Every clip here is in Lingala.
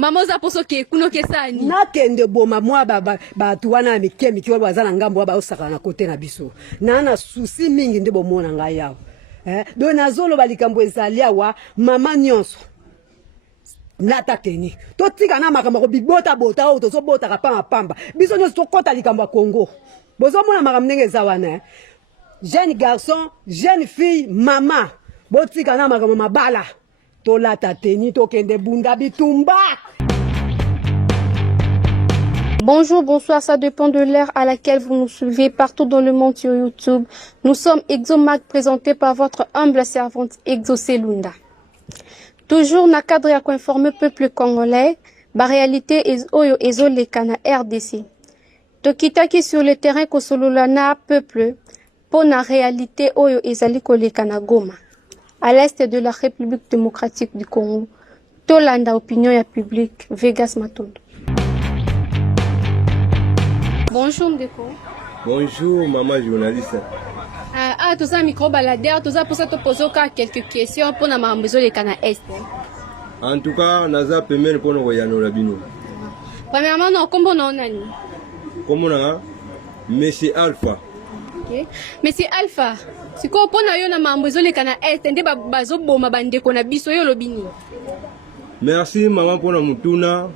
Mama za poso ke kuno ke sani. Na kende boma mwa ba tuwana mikemi ki wazana ngambo ba osaka na kote na biso. Na susi mingi ndebo mona ngai yawo. Do nazolo balikambo ezali awa mama nyonso. Nata keni. To tika na makambo ko bibota bota o to so bota ka pamba. Biso nyonso to kota likambo Congo. Bozo mona makambo ndenge zawana. Jeune garçon, jeune fille, maman. Botika na makambo mabala. To lata teni to kende bunda bitumba. Bonjour, bonsoir, ça dépend de l'heure à laquelle vous nous suivez partout dans le monde sur YouTube. Nous sommes Exomag présenté par votre humble servante Exo Selunda. Toujours na cadre ya informer peuple congolais, ba réalité oyo ezoleka na RDC. Tokitaki sur le terrain kosololana peuple pour na réalité oyo ezali koleka na Goma. À l'est de la République démocratique du Congo, Tolanda opinion ya public Vegas Matondo. Bonjour Ndeko. Bonjour maman journaliste. Tous un micro baladeur, tous pour ça te poser quelques questions pour na mambezo les cana est. En tout cas, naza pemene pour nous yano rabino. Premièrement, non, comment on nani? Comment on Monsieur Alpha. OK. Monsieur Alpha, c'est quoi pour na yo na mambezo les cana est ndé bazo boma bande ko na biso yo lobini. Merci maman pour na mutuna.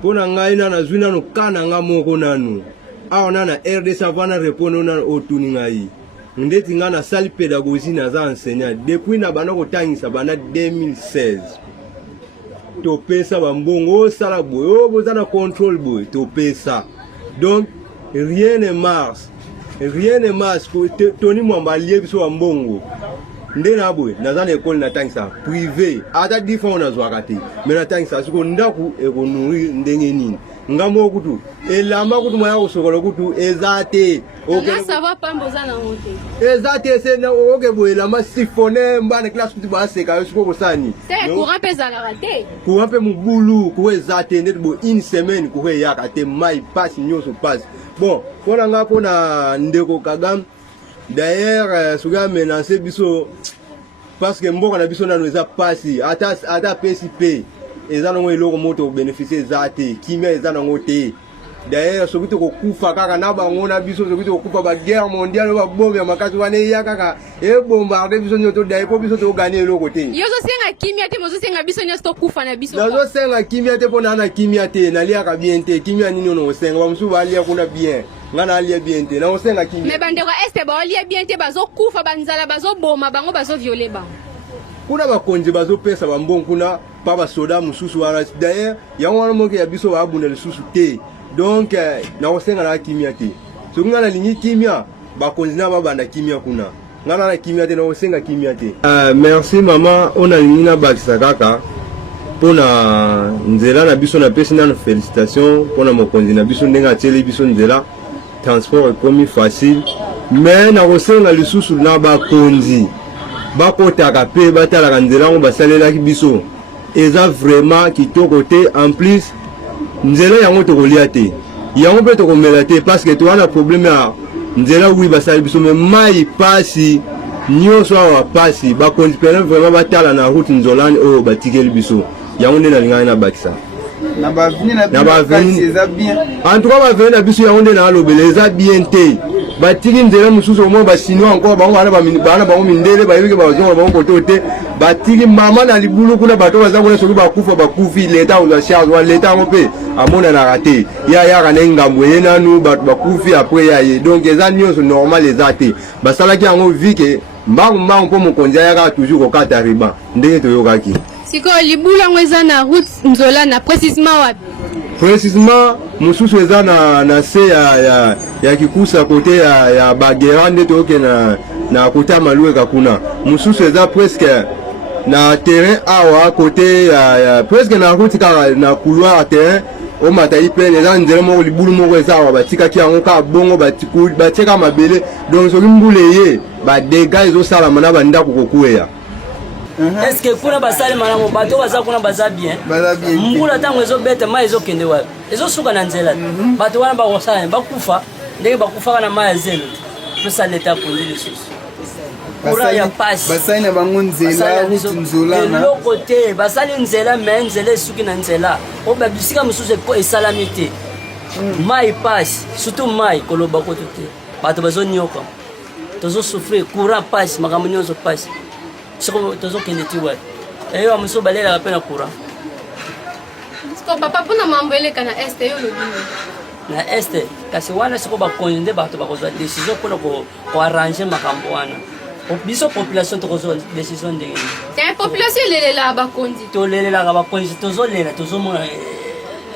Pour na ngai na nazwina no kana nga moko nanu. Aona na RDC avana répondre na otuni ngai. Ndeti nga na salle pédagogie na za enseignant depuis na bana ko tangisa bana 2016. To pesa bambongo sala boyo bozana contrôle boy to pesa. Donc rien ne marche. Rien ne marche ko toni mwamba lié biso bambongo. Ndena boy nazana école na tangisa privé ata difon na zwa kati. Mais na tangisa siko ndaku e ko nourrir ndenge nini. Ngamo kutu elamba kutu maya osokolo kutu ezate okay ça va pas mboza na honte ezate c'est na okay boy elamba siphonné mbana classe kutu ba seka yo siko kosani c'est courant pesa la raté courant pe mubulu ko ezate net bo une semaine ko yaka te mai passe nyoso passe bon pona nga pona ndeko kagam d'ailleurs suga menacer biso parce que mboka na biso na noza passi ata PCP ezana ngo eloko moto bénéficier zate kimia ezana ngo te d'ailleurs soki to kokufa kaka na bango na biso soki to kokufa ba guerre mondiale ba bombe ya makasi wana ya kaka e bombarder biso nyoto dai po biso to gagner eloko te yo zo senga kimia te mozo senga biso nyoto kufa na biso na zo senga kimia te pona na kimia te na lia ka bien te kimia nini no senga ba musu ba lia kuna bien ngana alia bien te na senga kimia mais bandeko este ba lia bien te bazo kufa banzala bazo boma bango bazo violer bango kuna bakonzi bazo pesa bambon kuna pa ba soda mususu wana d'ailleurs yango wana moke ya biso ba abuna lisusu te donc na osenga na kimia te so ngana lingi kimia bakonzi na ba banda kimia kuna ngana na kimia te na osenga kimia te merci maman on a lingi na bakisa kaka pona nzela na biso na pesi na félicitations pona mokonzi na biso ndenga tele biso nzela transport comme facile mais na osenga lisusu na bakonzi bakotaka pe batalaka nzela ngo basalelaki biso eza vraiment kitoko te en plus nzela yango tokolia te yango pe tokomela te parce que towana problème ya nzela wi basali biso mais mai pasi nyonso awa pasi bakonzi pena vraiment batala na route nzolani oyo batikeli biso yango nde nalingaki na bakisa na baveni eza bien en tout cas baveni na biso yango nde nalobela eza bien te batiki nzela mususu au moins ba chinois encore bango bana bango mindele bayebike bazonga bango koto te batiki mama na libulu kuna bato baza kuna soki bakufa bakufi leta oza charge wa leta ngo pe amona na raté ya kana ngambo ye nanu bato bakufi après ya ye donc eza nyonso normal eza te basalaki yango vike mbangu mpo mokonzi ayaka toujours kokata riba ndenge toyokaki siko libulu ngo eza na route nzola na précisément wapi précisément mususu eza na se ya kikusa kote ya bagera nde toke na kote ya malueka kuna mususu eza presque na terrain awa kote ya presque na route kaka na couloir terrain o matai plein eza nzela moko libulu moko eza awa batikaki yango kaka bongo batieka mabele donc soki mbula ye badega ezosalama na bandako kokwea est-ce que kuna basali malamu bato baza kuna baza bien mbula tango ezobeta mai ezokende wapi ezosuka na nzela bato wana bakosala bakufa ndenge bakufaka na mai ya zelo tosa leta kondi lisusu courant ya passe basali na bango nzela nzolana eloko te basali nzela me nzela esuki na nzela o babisika mosusu esalami te mai passe surtout mai koloba koto te bato bazonioka tozosouffrir courant passe makambo nyonso passe soko tozokende ti wapi eyo mosusu balelaka mpe na courant papa mpona mambo eleka na este yo lobini na este kasi wana siko bakonzi nde bato bakozwa décision mpona koarrange makambo wana biso population tokozwa décision ndenge population elelelaka bakonzi tolelelaka bakonzi tozolela tozomona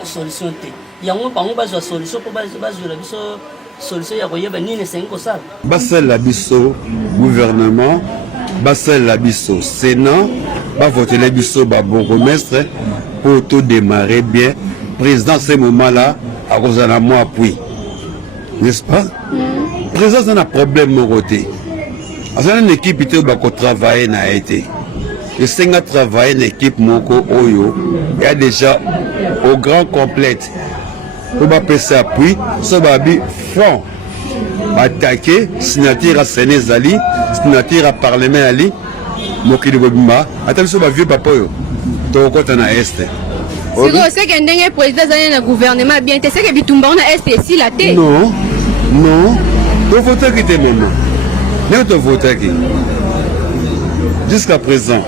solution te yango bango bazwa solution mpo bazwela biso solution ya koyeba nini esengi kosala basalela biso gouvernement basalela biso sénat bavotele biso babourgmestre pour tout démarrer bien président ce moment là à cause de moi appui n'est-ce pas président c'est un problème moroté c'est une équipe qui va travailler na été et c'est un travail une équipe moko oyo il y a déjà au grand complète pour ba passer appui ça va bi front attaquer signature à Sénézali signature à parlement ali mokili bobima attention ba vieux papa yo to kota na este siko seke ndenge président zane na gouvernement bien te seke bitumba na este si la te non to voter qui te maman ne to voter qui jusqu'à présent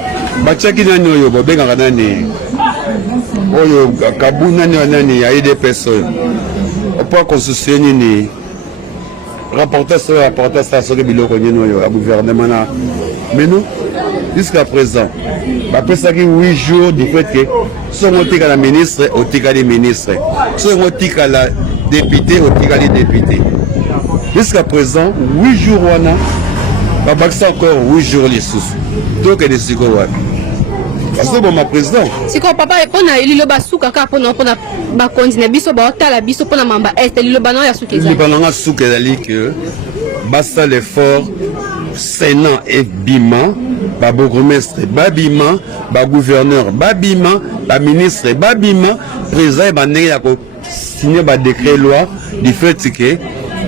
bachaki nani oyo bobenga nani oyo kabuna nani ya IDPS oyo pas constitution ni rapporter ça sur le biloko nino ya gouvernement na mais nous jusqu'à présent après ça qui 8 jours du fait que si on tika la ministre au tika les ministres si on tika la député au tika les députés jusqu'à présent 8 jours on a baksa encore 8 jours les sous donc les siko wa parce que bon ma président siko papa epona lilo basuka ka pona bakonzi na biso baotala biso pona mamba est lilo bana ya sukeza lilo bana sukeza que basta l'effort Sénat et Bima, ba bourgmestre Babima, ba gouverneur Babima, ba ministre Babima, président bandé ya ko signer ba décret loi du fait que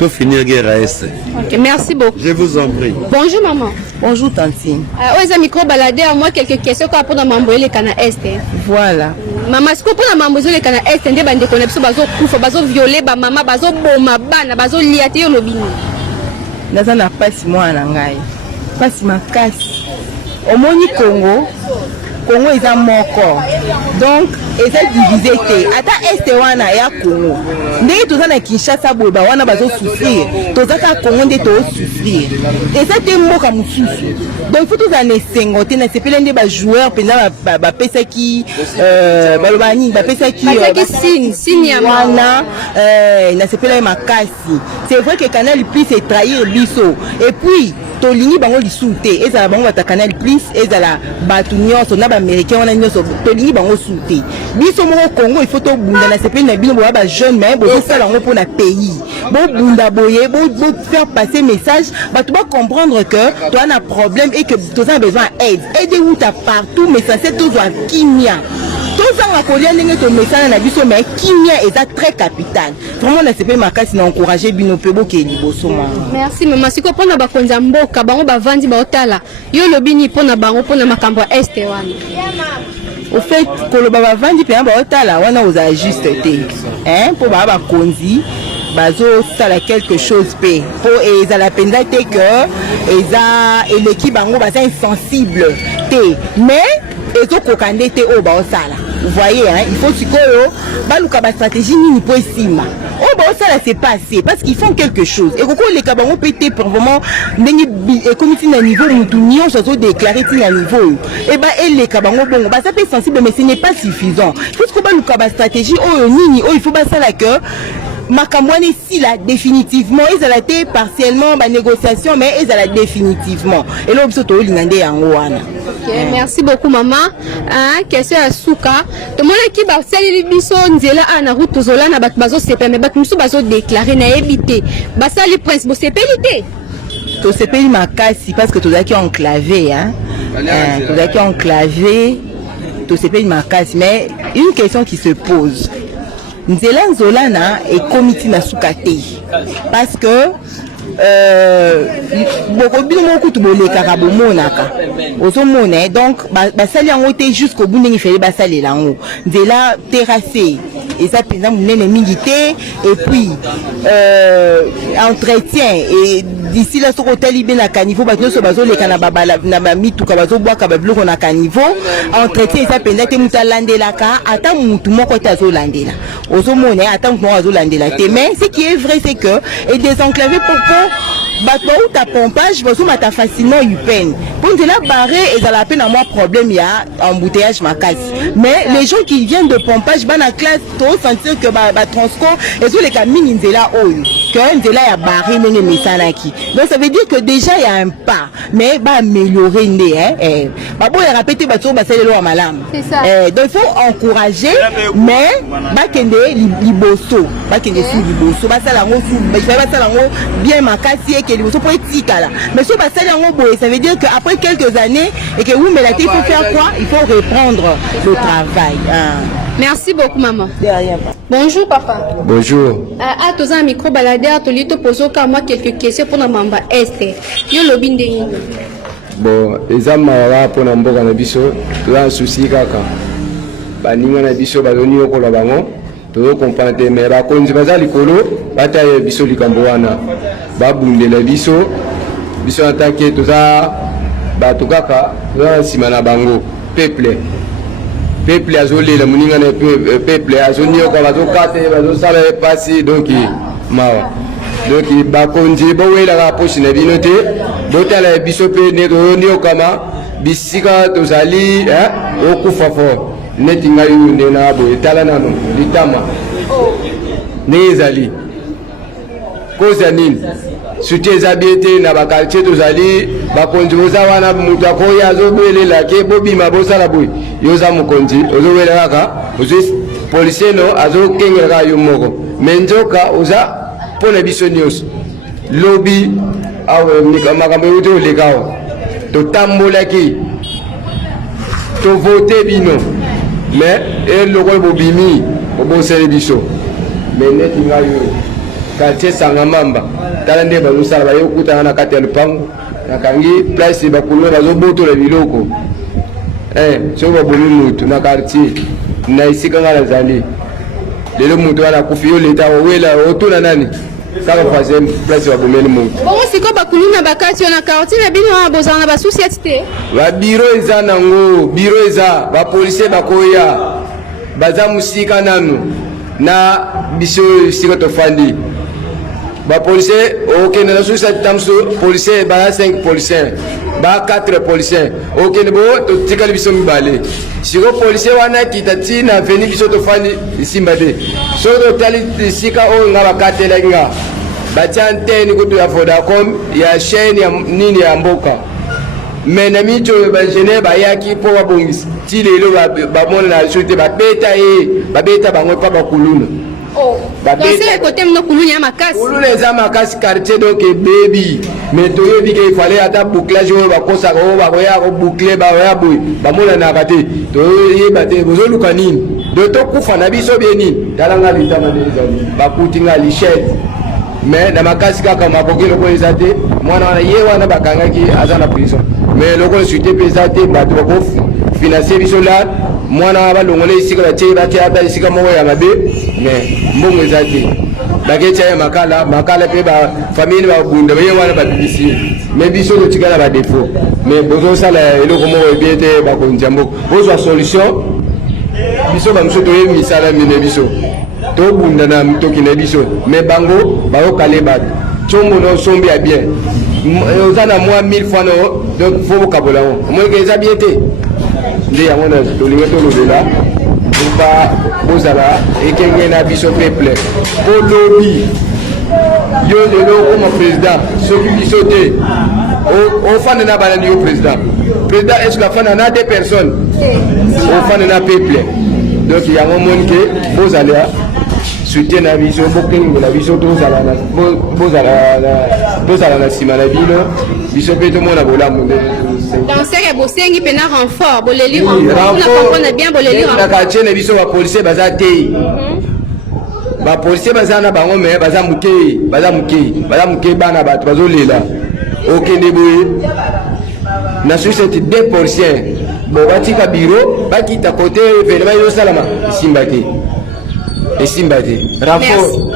tout finir guerre à est. OK, merci beaucoup. Je vous en prie. Bonjour maman. Bonjour Tantine. Oza micro balader à moi quelques questions kwa pona mambo ele kana est. Voilà. Maman siko pona mambo ele kana est nde bande ko na biso bazo kufa bazo violer ba mama bazo boma bana bazo liate yo lobini. Naza na pasi mwana ngai pasi makasi omoni Congo eza moko donc eza divisé te ata este wana ya Congo ndenge toza na Kinshasa boba wana bazo souffrir toza ka Congo nde to souffrir eza te mboka mosusu donc il faut toza na esengo te na sepele nde ba joueur penza ba pesaki baloba nini ba pesaki signe ya wana na sepele makasi c'est vrai que Canal Plus et trahir biso et puis tolingi bango lisute ezala bango bata Canal Plus ezala batu nyonso na ba américain wana nyonso tolingi bango sute biso moko Congo il faut to bunda na sepeli na bino ba jeune mais bo sala ngo pour na pays bo bunda boye bo faire passer message batu ba comprendre que toi na problème et que tu as besoin aide où ta partout mais ça c'est tout à kimia tout ça on a collé ndenge to message na biso mais kimia est très capital vraiment na sepeli makasi na encourager bino pe bo ke liboso ma merci maman siko pona ba konza mboka bango bavandi baotala yo lobini pona bango pona makambo este wana au fait koloba bavandi pe baotala wana oza juste te hein pour ba konzi bazo sala quelque chose pe pour ezala penza te que eza eleki bango baza insensible te mais ezo kokande te o baosala vous voyez hein il faut sikoyo baluka ba stratégie nini po esima oh bah ça là c'est passé parce qu'ils font quelque chose et pourquoi les cabarons pété pour vraiment et comme si na niveau mutunio ça se déclarer si na niveau et bah et les cabarons bon bah ça peut être sensible mais ce n'est pas suffisant parce que bah nous kaba stratégie oh nini oh il faut pas ça là que makamwane si là définitivement ils allaient été partiellement ba négociation mais ils allaient définitivement et là biso to lingande yango wana. OK, merci beaucoup maman. Hein, question à Souka. To mona ki ba sali biso nzela ana route zola na bato bazo sepe mais bato musu bazo déclarer na ebité. Ba sali prince bo sepelité. To sepeli makasi parce que to zaki enclavé hein. To zaki enclavé. To sepeli makasi mais une question qui se pose. Nzela Nzolana et comité na Soukate parce que bokobino moko kutu bolekaka bomonaka ozomona donc basali yango te jusqu'au bout ndenge fele basalela yango nzela terrassé eza mpenza monene mingi te et puis entretien et d'ici là soki otali be na caniveau bato nyonso bazoleka na bamituka bazobwaka babiloko na caniveau entretien eza mpenza te moto alandelaka ata mutu moko te azolandela ozomona ata mutu moko azolandela te mais ce qui est vrai c'est que et désenclavé popo bato bauta pompage bazomata facilement upene mpo nzela barre ezala pe na mwa problème ya embouteillage makasi mais les gens qui viennent de pompage bana classe tosentir que batransco ezoleka mingi nzela oyo que nzela ya barre ndenge mesanaki donc ça veut dire que déjà il y a un pas mais baaméliorer nde baboyaka pe te bato oyo basalelo ya malamu donc il faut encourager mais bakende liboso bakende su liboso basala yango bien makasi eke liboso po etikala mais so basala yango boye ça veut dire que après quelques années et que oui mais là il faut faire quoi, il faut reprendre le travail. Merci beaucoup, maman. De rien. Bonjour, papa. Bonjour. À tous un micro baladeur, tu lui te poses moi quelques questions pour la mamba Esther. Yo lobin de Bon, eza mawa pour na mboka na biso, tu as souci kaka. Ba ninga na biso ba doni ko la bango, to comprendre mais ba konzi baza likolo, bata ye biso likambo wana. Ba bundela biso, biso attaquer to za ba to kaka, to sima na bango, peuple. Peuple azolé la muninga na peuple azonio ka bazo kate bazo sala passer donc mawa. Donc ba konzi bo wela ka poshi na bino te, botala biso pe ne ronio kama bisika to zali okufa fo. Neti ngayu ndena bo etala nano litama. Ne zali. Koza nini? Soutien zabiete na ba quartier to zali ba konzi boza wana mutu akoya azobelela ke bobima bosala boy. Yoza mukonzi ozowela kaka ozo policier no azokengela yo moko. Menzoka oza pona biso nyos lobby awe makambo yote olekao to tambolaki to voter bino mais et loko bobimi bobosele biso mais neti ngayo quartier Sangamamba tala nde bazosala bayokutana na kati ya lupango nakangi place bakulo bazobotola biloko so babomi mutu na quartier na isika ngala zali lelo mutu wana kufi yo leta wela otuna nani saka faze place wa bomeni mutu bongo siko bakuluna bakati na quartier na bino na bozana ba société ba bureau eza nango bureau eza ba policier bakoya baza musika nanu na biso siko to fandi ba policier okende na société tamso policier ba 5 policiers ba 4 policiers okende bo to tikali biso mibale siko policier wana kitati na veni biso to fandi isimba te so to tali sika o ngaba katela nga batia antenne kutu ya Vodacom ya chaîne ya nini ya mboka mais na micho ba jene ba yaki po ba bongisi ti lelo ba mona na société ba beta bango pa ba kuluna donc c'est côté mno kulunya makasi kuluna eza makasi quartier donc baby mais to yo bike il fallait ata bouclage o ba kosa ko ba koya ko boucler ba ya boy ba mona na kate to yeba te bozo luka nini de to kufa na biso bieni talanga litama ezali ba kutinga lichette mais na makasi kaka maboki loko ezate mwana wana ye wana bakangaki aza na prison mais loko suite pesate bato ko financer biso la mwana wa balongole isika batie batie ata isika moko ya mabe mais mbongo ezate baketia ya makala pe ba famille ba bunda ye wana ba BBC mais biso to tikala ba défaut mais bozo sala eloko moko ebiete ba ko njambo bozo solution biso ba mso to ye misala mine biso to bunda na mtoki na biso mais bango ba okale ba chombo no sombi ya bien ozana moi 1000 fois no donc faut kabola o moi que ça bien té ndi ya mona to linga to lobela ba bozala ekenge na biso peuple ko lobby yo lelo comme président soki biso té o fana na bana yo président est-ce que fana na des personnes o fana na peuple donc ya mon que bozala soutien na biso bokengo na biso tozala na sima na bino biso pe to mona bolamu dans ce que bosengi pena renfort boleli renfort on a bien boleli renfort na quartier na biso ba policier baza te ba policier bazana bango me baza muke bana bato bazolela okende boye na société des policiers bon batika bureau bakita côté événement yo salama esimbate rapport.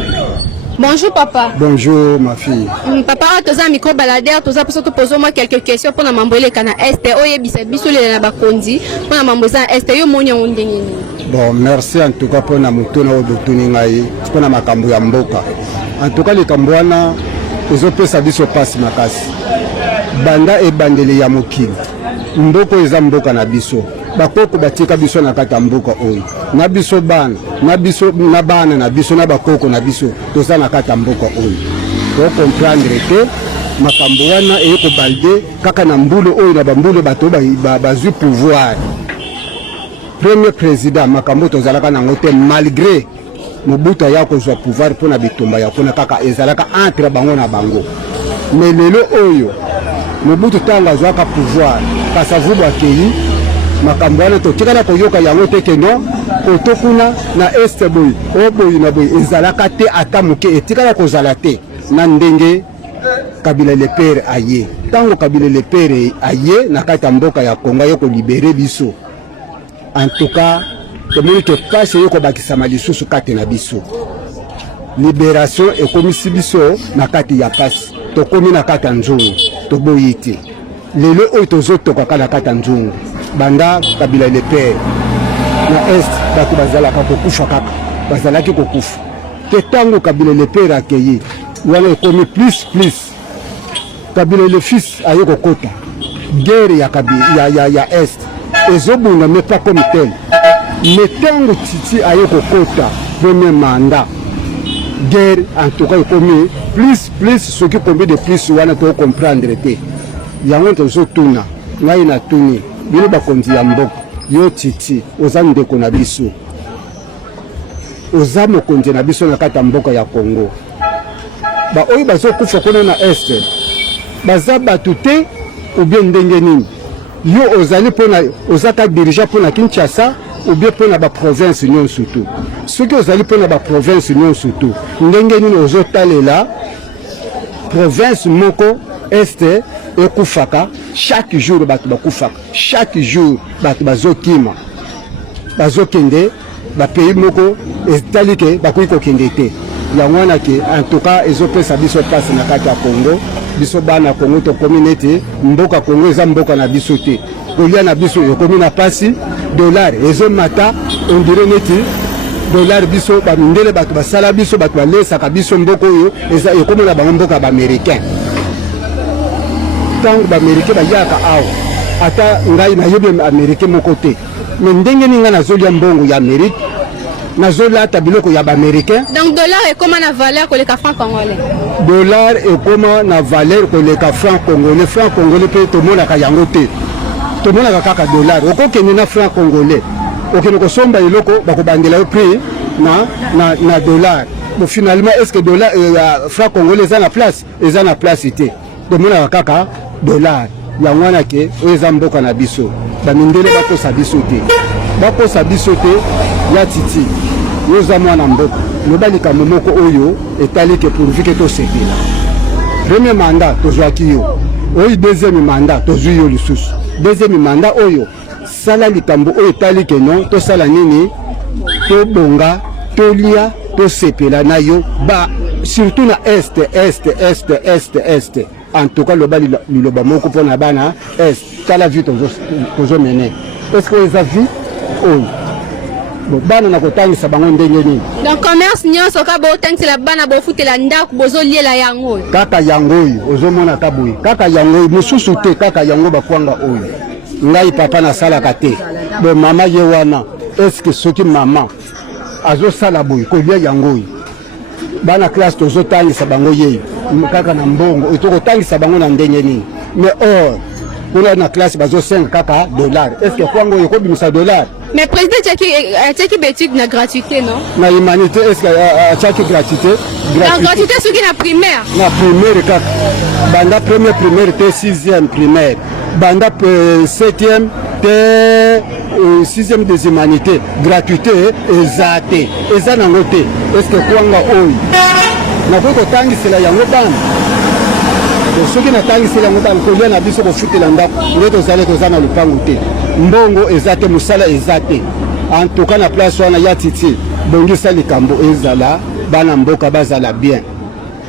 Bonjour papa. Bonjour ma fille. Papa, tu as un micro baladeur, tu as posé moi quelques questions pour m'embrouiller kana est oye biso le na bakondi pour m'embrouiller est yo monya ondengeni. Bon, merci en tout cas pour na mutuna o botuni ngai pour na makambo ya mboka. En tout cas les kambwana ezopesa biso passe makasi. Banda e bandele ya mokili. Mboko eza mboka na biso. Bakoko batika biso na kata mboka oyo. Na biso bana, na biso na bana na biso na bakoko na biso toza na kata mboka oyo. To comprendre que makambo wana eko balde kaka na mbulo oyo na bambulo bato bazui pouvoir. Premier président makambo tozalaka nango te malgré Mobutu ya kozwa pouvoir pona bitumba ya kuna kaka ezalaka entre bango na bango. Mais lelo oyo Mobutu tanga zwaka pouvoir kasavubu akei makambo wana totikala koyoka yango te ke non otokuna na este boy oboyi na boy ezalaka te ata moke etikala kozala te na ndenge Kabila le père aye tango Kabila le père aye na kata mboka ya Kongo yo ko libérer biso. En tout cas tomoni ke passe yo ko bakisama lisusu kate na biso libération ekomisi biso na kati ya passe tokomi na kata nzungu toboyiti lelo oyo tozotoka kala kata nzungu banda Kabila le père na est bato bazalaka kokufa kaka bazalaki kokufa te tango Kabila le père akeye wana ekomi plus Kabila le fils aye kokota guerre ya est ezobunga mais pas comme tel mais tango Titi aye kokota premier mandat guerre en tout cas ekomi plus ce qui combien de plus wana to comprendre te yango tozotuna ngai na tuni bino bakonzi ya mboka yo Titi oza ndeko na biso oza mokonzi na biso na kata mboka ya Congo ba oyo bazokufa kuna na est baza batu te ou bien ndenge nini yo ozali pona ozaka dirigeant pona Kinshasa ou bien pona ba province nyon surtout ce que ozali pona ba province nyon surtout ndenge nini ozotalela province moko est ekufaka chaque jour batu bakufaka chaque jour batu bazokima bazokende ba pays moko etali ke bakoki kokende te yango wana ke en tout cas ezopesa biso passe na kati ya Congo biso bana Congo to communauté mboka Congo eza mboka na biso te kolia na biso ekomi na pasi dollar ezomata on dirait neti dollar biso bamindele bato basala biso bato balesaka biso mboka oyo eza ekomi na bango mboka ba-américain tango ba-américain bayaka awa ata ngai nayebi américain moko te mais ndenge ninga nazolia mbongo ya Amérique nazolata biloko ya ba-américain. Donc dollar ekoma na valeur koleka franc congolais. Dollar ekoma na valeur koleka franc congolais. Franc congolais pe tomonaka yango te. Tomonaka kaka dollar. Okokende na franc congolais. Okende kosomba eloko bakobandela yo prix na dollar. Bon finalement est-ce que dollar franc congolais eza na place? Eza na place te. Tomonaka kaka dollar. Yango wana ke eza mboka na biso. Bamindele bakosa biso te. Bakosa biso te ya Titi. Yoza mwana mboka. Lobalika momoko oyo etali ke pourvu que to sepela. Premier mandat tozwaki yo. Oyo deuxième mandat tozwi yo lisusu. Deuxième mandat oyo sala likambo oyo etali ke non to sala nini to bonga to lia to sepela na yo ba surtout na est. En tout cas lobali liloba moko pona bana est tala vie tozo mener. Est-ce que vous avez vu oyo bana na kotangisa bango ndenge nini donc commerce nyonso ka botangisa bana bofutela ndako bozoliela yango kaka yango oyo ozomona kaboyi kaka yango oyo mosusu te kaka yango bakwanga oyo ngai papa na salaka te bo mama ye wana est-ce que soki mama azosala boyi kolia yango oyo bana classe tozotangisa bango yeyo kaka na mbongo etokotangisa bango na ndenge nini mais or kuna na classe bazosenga kaka dollar est-ce que kwango oyo kobimisa dollar. Mais président Tchaki bétude na gratuité non? Na humanité est-ce que Tchaki gratuité? La gratuité ce qui na primaire. Na primaire kaka. Banda première primaire te 6e primaire. Banda 7e te 6e des humanités gratuité eza te eza nango te eske kwanga oyo nakoki kotangisela yango bana soki natangisela yango bana kolia na biso kofutela ndako nde tozali toza na lupangu te mbongo eza te mosala eza te en tout cas na place wana ya titi bongisa likambo ezala bana mboka bazala bien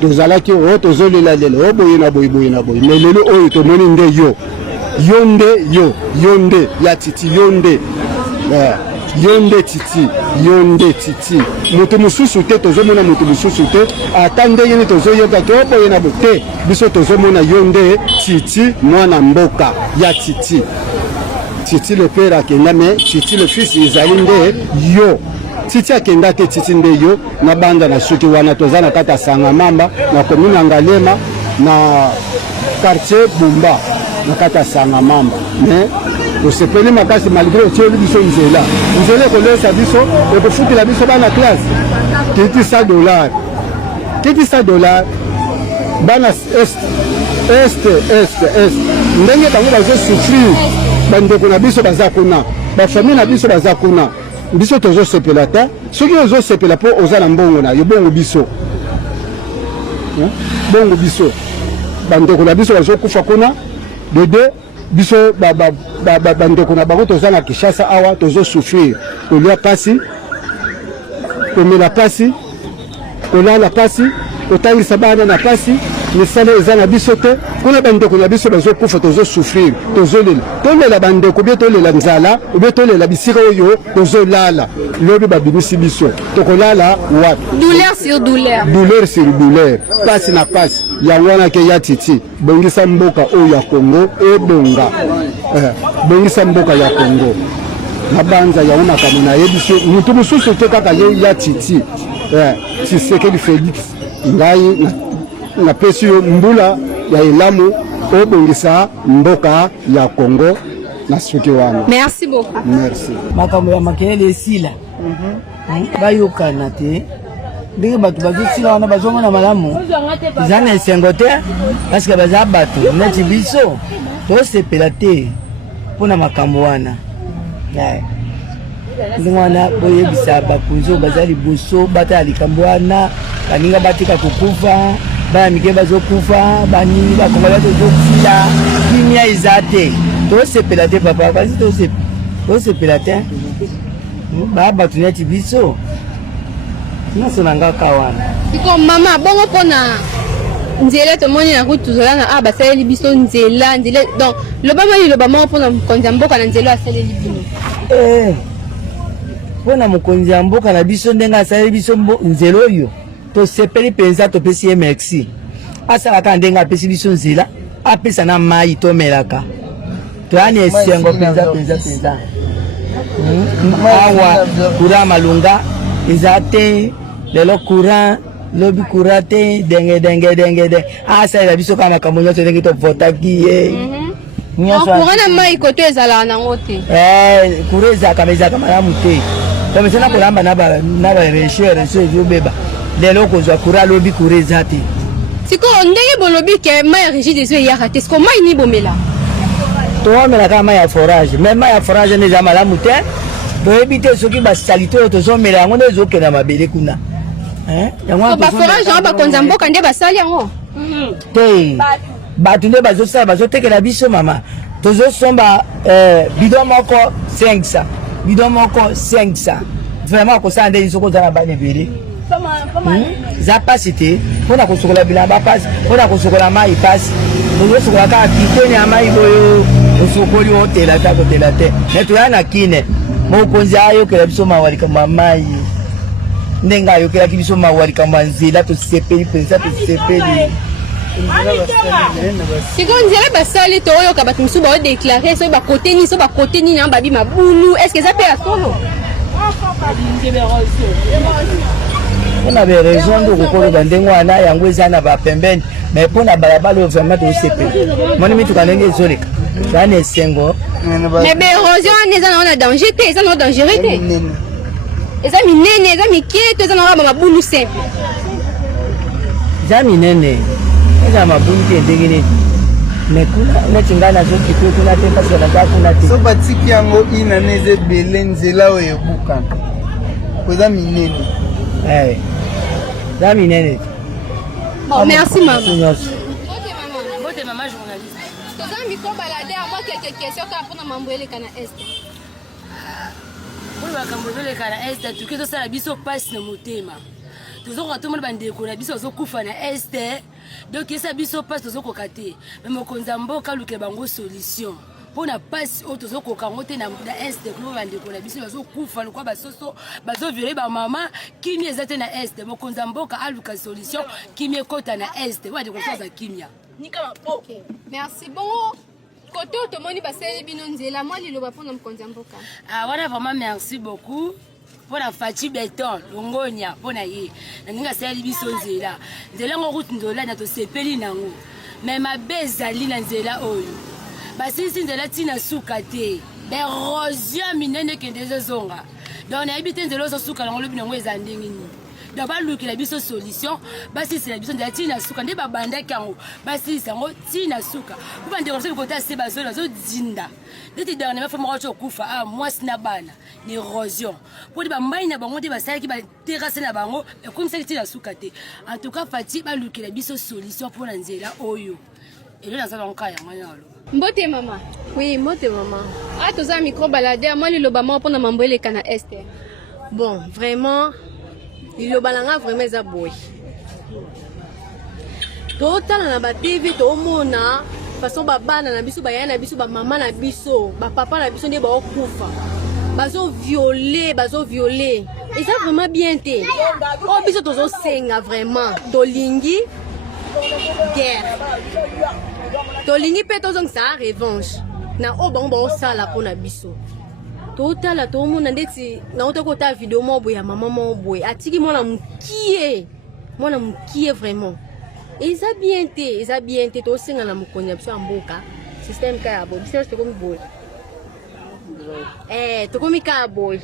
tozalaki oyo tozolela lelo o boye na boye boye na boye mais lelo oyo tomoni nde yo nde ya titi yo nde titi yo nde titi moto mosusu te tozomona moto mosusu te ata ndenge nini tozoyoka ke o boye na boye te biso tozomona yo nde titi mwana mboka ya titi titi le père akenda mais titi le fils ezali nde yo titi akenda te titi nde yo na banda na suki wana toza na kati ya Sangamamba na commune ya Ngalema na quartier Bumba na kati ya Sangamamba mais tosepeli makasi malgré otieli biso nzela ekolesa biso ekofutela biso bana classe titi $100 bana est ndenge bango bazosouffrir bandeko na biso baza kuna bafamille na biso baza kuna biso tozosepela te soki ozosepela mpo oza na mbongo na yo bongo biso bandeko na biso bazokufa kuna dede biso bandeko na bango toza na Kinshasa awa tozosouffrir kolia pasi komela pasi kolala pasi kotangisa bana na pasi misala eza na biso te kuna bandeko na biso bazokufa tozosouffrir tolela bandeko bie tolela nzala obie tolela bisika oyo tozolala lobi babimisi biso tokolala wapi douleur sur douleur pasi na pasi yango wana ke ya titi bongisa mboka oyo ya Kongo ebonga bongisa mboka ya Kongo na banza yango makambo na yebiso mutu mosusu te kaka ye ya titi Tshisekedi Félix ngai na pesi yo mbula ya elamu obongisa mboka ya Kongo na suki wana. Merci beaucoup. Merci. Makambo ya makelele esila bayokana te ndenge bato bazosila wana bazomona malamu eza na esengo te parceke baza bato neti biso tosepela te mpona makambo wana ndenge wana boyebisa bakonzi oyo baza liboso batala likambo wana baninga batika kokufa bana mike bazokufa banini bakongo bazozokila kimia eza te tosepela te papa kasi tosepela te baya bato neti biso nyonso na ngaka wana iko mama bongo mpona nzela tomoni yango tozolana basaleli biso nzela donc lobama liloba moko mpona mokonzi ya mboka na nzela asaleli bino mpona mokonzi ya mboka na biso ndenge asaleli biso nzela oyo tosepeli mpenza topesi ye merci asalaka ndenge apesi biso nzela apesa na mai tomelaka toyani esengo mpenza awa courant malunga eza te lelo courant lobi courant te denge asalela biso kaka makambo nyonso ndenge tovotaki ye courant na mai koto ezalaka nango te courant ezalaka malamu te tomesena kolamba na barechere so ezobeba lelo kozwa courant lobi courant eza te sikoyo ndenge bolobi ke mai rigide ezo eyaka te siko mai ni bomela toomela kaka mai ya forage me mai ya forage nde eza malamu te toyebi te soki basalite oyo tozomela yango nde ezokenda mabele kuna baforage yango bakonzi ya mboka nde basali yango te bato nde bazosala bazotekela biso mama tozosomba bidon moko 500 vraiment kosala nde biso kozala na bana ebele eza pasi te mpona kosokola bilamba pasi mpona kosokola mai pasi ozosokola kaka bitene ya mai boyo osokoli otela ta kotela te me toya na kine mokonzi ayokela biso mawa likambo ya mai ndenge ayokelaki biso mawa likambo ya nzela tosepeli mpenza tosepeli sikoyo nzela basali tooyoka bato mosusu baodeklare soki bakote nini so bakote nini yango babi mabulu estce eza mpe ya solo mpona baraison nde okokoloba ndenge wana yango eza na bapembeni mais mpona balabala oyo vraiment tosepeli moni mituka ndenge ezoleka eza na esengo mais baérosion wana eza nango na danger te eza nango dangereux te eza minene eza mike to eza nango mabulu simple eza minene eza mabulu te ndenge nini mais kuna neti ngai nazokipe kuna te mpasi naza kuna te so batiki yango ina na eza ebele nzela oyo ebukana po eza minene eza minene. Bon, merci maman. nyonso Bote maman journaliste. Toza micro balade à moi quelques questions car pour maman eleka na est. Pour bakambo ezoleka na este toke tosala biso mpasi na motema tozokoka tomona bandeko na biso bazokufa na este donc esa biso mpasi tozokoka te me mokonzi ya mboka aluke bango solution mpona mpasi oyo tozokoka yango te na este kulo bandeko na biso bazokufa lokwa basoso bazoviole bamama kimia eza te na este mokonzi ya mboka aluka solution kimia ekota na este bandeko na biso baza kimia. Merci. Bon. Côté automoni baseli bino nzela moi liloba pona mkonza mboka. Ah wana vraiment merci beaucoup pour la fatigue béton longonia pona ye. Ninga seli biso nzela. Nzela ngo route ndola na to sepeli nango. Mais ma bezali na nzela oyo. Basisi nzela tina suka te. Érosion minene kende zonga. Donc na habité nzela zo suka ngo lobi nango ezandingi ni. Donc balukila biso solution basisi la biso ndati na suka nde babanda kango basisi yango tina suka kuba ndeko so kota se bazo bazo dinda ndeti dernièrement fois moko chokufa ah mwasi na bana ni érosion pour ba mai na bango de basaki ba terrasse na bango comme ça tina suka te en tout cas fati balukila biso solution pour na nzela oyo elo na zalo nkaya nganyalo. Mbote maman. Oui, mbote maman. Ah toza micro balade moi liloba mo pona mambo eleka na est. Bon, vraiment liloba nanga vraiment eza boy totala na ba TV tomona façon babana na biso bayana na biso bamama na biso bapapa na biso nde baokufa bazo violer eza vraiment bien te oyo biso tozosenga vraiment tolingi guerre tolingi mpe tozongisa revanche na oyo bango baosala mpona biso totala tomona ndeti nauta kota video mo boya mama mo boy atiki mwana mukie vraiment eza bien te tosenga na mukonya biso mboka system ka ya boy biso tokomi boy tokomi ka boy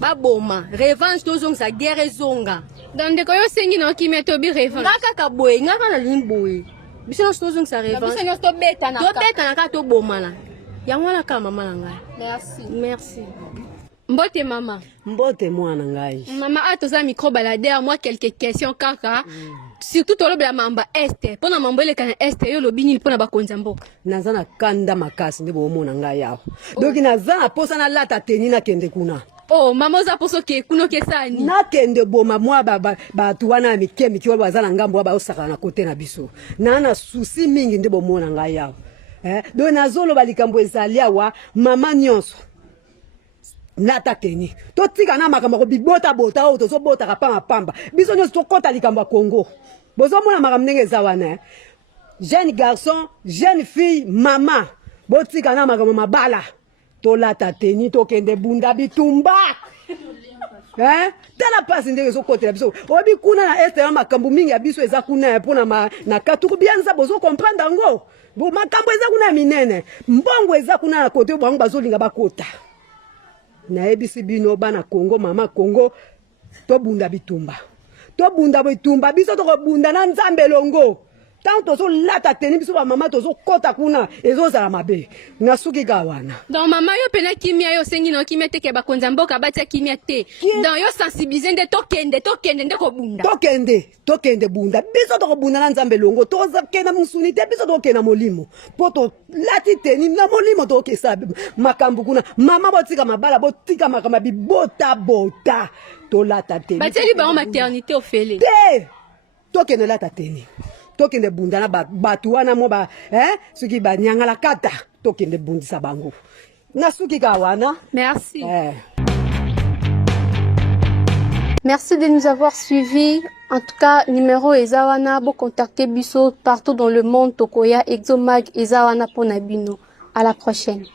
baboma revanche tozongisa guerre zonga dans ndeko yo sengi na kimia to bi revanche ngaka boy ngaka na limboy biso tozongisa revanche biso to beta na ka to bomala yango na ka mama na ngai. Merci. Mbote maman. Mbote mwana ngai. Maman a toza micro balade moi quelques questions kaka. Surtout tolo bla mamba este. Pona mambo ele kana este yo lobini pona bakonza mboka. Naza na kanda makasi ndebo mona ngai yawo. Donc naza na posa na lata teni na kende kuna. Oh mama za poso ke kuno ke sani. Na kende boma moi ba tuwana mikemi ki baza na ngambo ba osaka na kote na biso. Na susi mingi ndebo mona ngai yawo. Donc nazolo balikambo ezali awa mama nyonso nata teni totika na makambo ko bibota bota o tozo bota ka pamba biso nyonso tokota likambo Congo bozo mona makambo ndenge za wana jeune garçon jeune fille mama botika na makambo mabala tolata teni tokende bunda bitumba tala pasi ndenge zokotela biso obi kuna na este ya makambo mingi ya biso eza kuna pona na katuku bianza bozo comprendre ngo bo makambo eza kuna minene mbongo eza kuna na kote bango bazolinga bakota na ebisi bino bana Congo mama Congo to bunda bitumba biso to bunda na nzambe longo tanto so lata teni biso ba mama to zo kota kuna ezo za mabe na suki gawana donc mama yo pena kimia yo sengi no kimia te ke bakonza mboka batia kimia te donc yo sensibiliser nde tokende nde ko bunda tokende bunda biso to bunda na nzambe longo to za kena musuni te biso to kena molimo poto lati teni na molimo to kesa makambu kuna mama botika mabala botika makama bibota to lata teni batia liba maternité ofele te tokende lata teni tokende bunda na batu wana mo ba suki ba nyangala kata tokende bundisa bango na suki kawana. Merci. Merci de nous avoir suivis. En tout cas, numéro Ezawana, bo contacter Bisso partout dans le monde. Tokoya, Exomag, Ezawana Ponabino. À la prochaine.